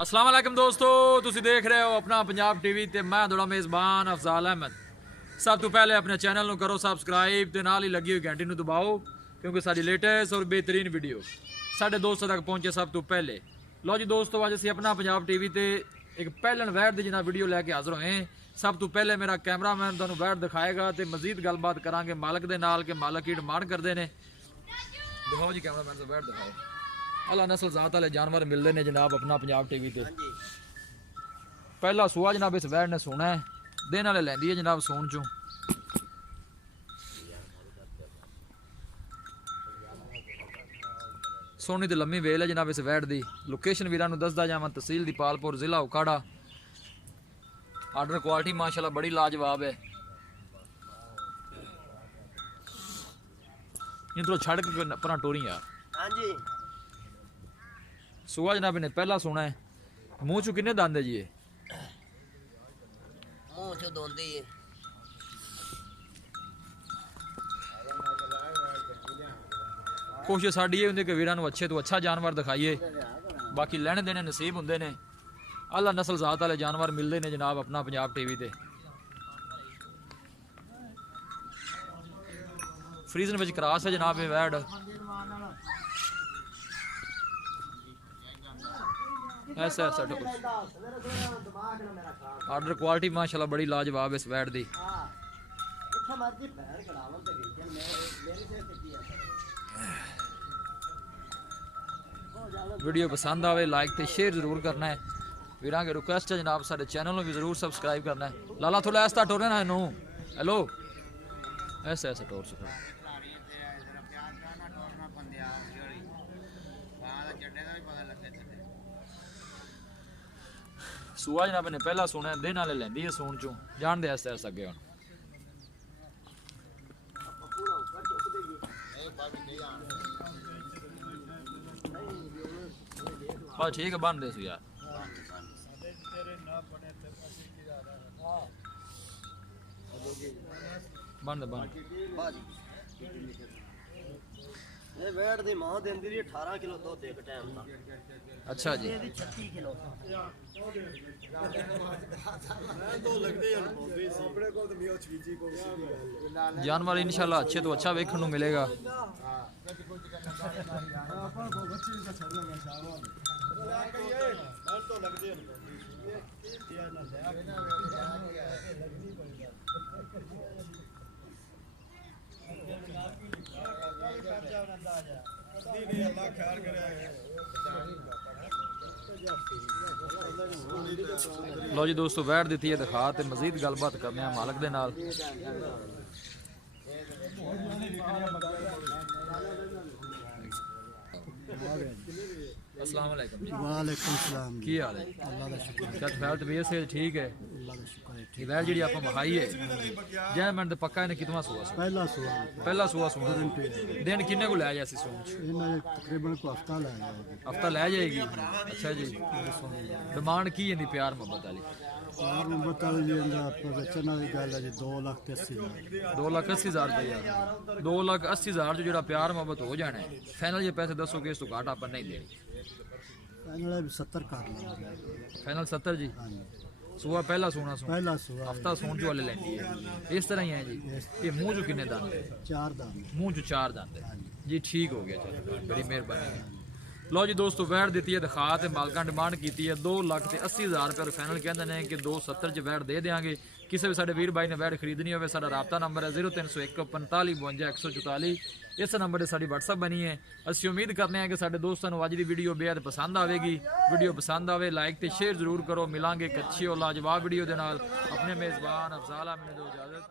अस्सलाम वालेकुम दोस्तों, तुसी देख रहे हो अपना पंजाब टीवी ते मैं थोड़ा मेज़बान अफजाल अहमद। सब तो पहले अपने चैनल को करो सबसक्राइब ते नाल ही लगी हुई घंटी दबाओ क्योंकि साडी लेटेस्ट और बेहतरीन वीडियो साढ़े दोस्तों तक पहुंचे सब तो पहले। लो जी दोस्तों, अज असीं अपना पंजाब टीवी ते एक पहलन वैट दी जिन्ना वीडियो लैके हाजिर होए। सब तो पहले मेरा कैमरामैन तुहानूं वैट दिखाएगा ते मजीद गलबात करांगे मालक दे नाल कि मालक की डिमांड करते हैं। दिखाओ जी कैमरामैन से वैट दिखाओ। अला नस्ल जात वाले जानवर मिलते हैं जनाब अपना पंजाब टीवी ते। पहला सूआ जनाब इस वैट ने सोना है, दिन वाले लैंदी है जनाब सोन चों। सोनी तो लम्मी वेल है जनाब इस वैट दी। लोकेशन वीरां नूं दसदा जावां, तहसील दीपालपुर, जिला उकाड़ा। आर्डर क्वालिटी माशाल्लाह बड़ी लाजवाब है। इन तो छड़ के पर टोरी यार। हाँ जी, सूआ जनाब ने पहला सोना है। मुंह चो किन्ने दंद है जी? मुंह चो दोंदी है। कोशिश साड़ी है कि वीरां नूं अच्छे तो अच्छा जानवर दिखाइए। बाकी लैने देने नसीब हुंदे ने। अल्लाह नस्ल जात वाले जानवर मिलते हैं जनाब अपना पंजाब टीवी ते। फ्रीजन विच क्रॉस है जनाब ये वैड। ऐसा ऐसा आर्डर क्वालिटी माशाल्लाह बड़ी लाजवाब इस वैड दी। वीडियो पसंद आवे लाइक ते शेयर जरूर करना है। वीरां की रिक्वेस्ट है जनाब साडे चैनल को भी जरूर सब्सक्राइब करना है। लाला थोड़ा ऐसा टोर ना इनू। हेलो ऐसा ऐसा टोर से सूआ जनाब ने पहला सोना दिन वाले लैंदी है सोन चों। जान दे ऐसा ऐसा अगे हुण बस ठीक है बन दे यार। बन दे बन। ये वेट दी मां देंदी रही 18 किलो दुध एक टाइम दा। अच्छा जी। 36 किलो जानवर इंशाल्लाह अच्छे तो अच्छा वेखण नूं मिलेगा। लो जी दोस्तों, वैट दी है दिखा ते मजीद गलबात करने मालक दे नाल। अस्सलाम वालेकुम जी। वालेकुम सलाम। की हाल है? अल्लाह का शुक्र है। क्या खैर तबीयत से ठीक है? अल्लाह का शुक्र है। ये वैट जी आपको बखाई है जै मिनट पक्का इन्हें कितना सुआ सुना? पहला सुआ पहला सुआ सुना दिन किन्ने को लै जासी सोच? इन्हें तकरीबन को हफ्ता लै जाएगी। हफ्ता लै जाएगी। अच्छा जी। डिमांड की है प्यार मोहब्बत वाली? यार मोहब्बत वाली बेचने वाली गल है जी 2,80,000। 2,80,000 रुपया। 2,80,000 जो जो प्यार मोहब्बत हो जाना है। फाइनल ये पैसे दसो कि इस तो घाट आप नहीं देनी। फाइनल 70 कर लो। फाइनल 70 जी। हाँ जी, सुआ पहला सोना सुन पहला सुआ हफ्ता सोन जो वाले लेंदी है इस तरह ही है जी। ये मुंह चो किन्ने दंद है? 4 दाम। मुंह चो 4 दंद है जी। ठीक हो गया, चलो बड़ी मेहरबानी है। लो जी दोस्तों, वैट दी है दिखा तो मालका डिमांड की है 2,80,000 रुपये। फाइनल कहते हैं कि 2,70 च वैट दे देंगे। किसी भी साढ़े वीर भाई ने वैट खरीदनी हो साडा राबता नंबर है 0301 45 52 144। इस नंबर से साड़ी व्हाट्सअप बनी है। असी उम्मीद करते हैं कि साढ़े दोस्तों को अज की वीडियो बेहद पसंद आएगी। वीडियो पसंद आए लाइक तो शेयर जरूर करो। मिलांगे एक अच्छी और लाजवाब वीडियो के नाल। अपने मेज़बान अफजाल अहमद दो इजाजत।